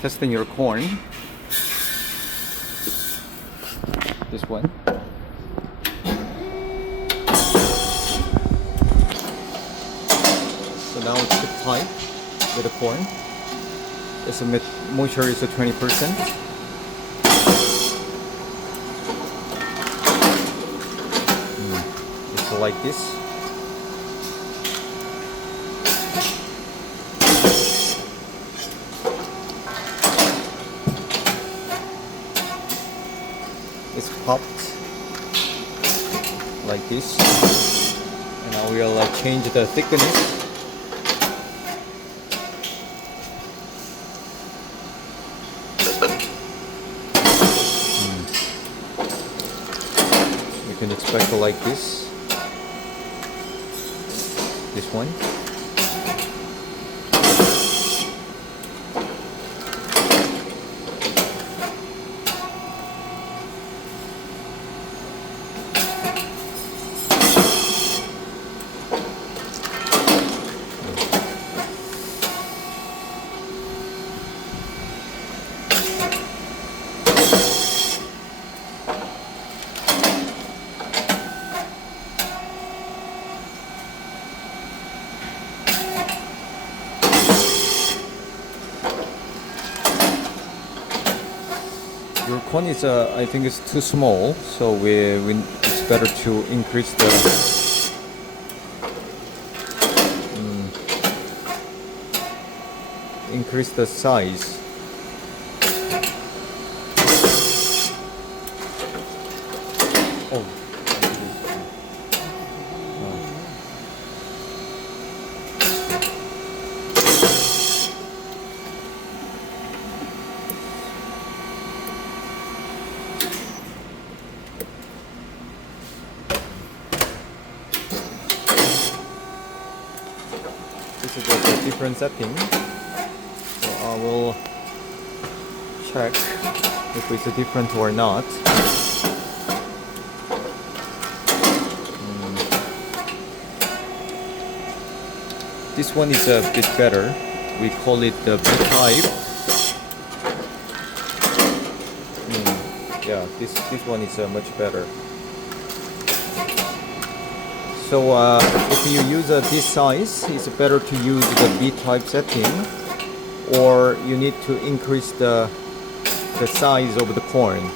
testing your corn. This one. So now it's too tight with the corn. Its moisture is at 20%. It's like this. It's popped like this, and now we'll change the thickness. You can expect like this one. Your corn is, I think, it's too small, so it's better to increase the size. Oh. This is a different setting, so I will check if it's different or not. This one is a bit better. We call it the B-type. Yeah, this one is much better. So if you use this size, it's better to use the B-type setting, or you need to increase the size of the corn.